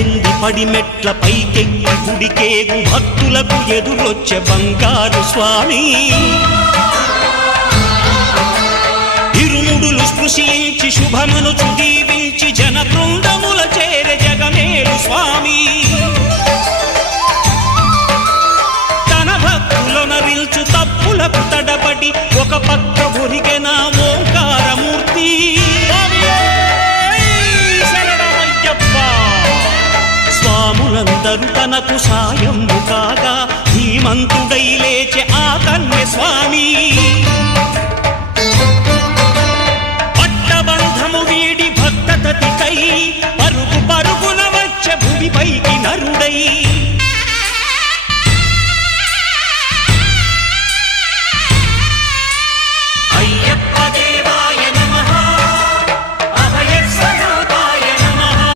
పద్దెంది పడిమెట్ల పైకెక్కి గుడికేగు భక్తులకు ఎదురొచ్చే బంగారు స్వామి ఇరుముడులు స్పృశించి శుభమనుచు దీవించి జన బృందముల చేర జగమేలు స్వామి తన భక్తులొనరిల్చు తప్పులకు తడబడి ఒక పక్క ఒరిగెన ఓంకారమూర్తి స్వాములందరూ తనకు సాయము కాగా ధీమంతుడై లేచె ఆ కన్య స్వామి పట్టబంధము వీడి భక్తతతికై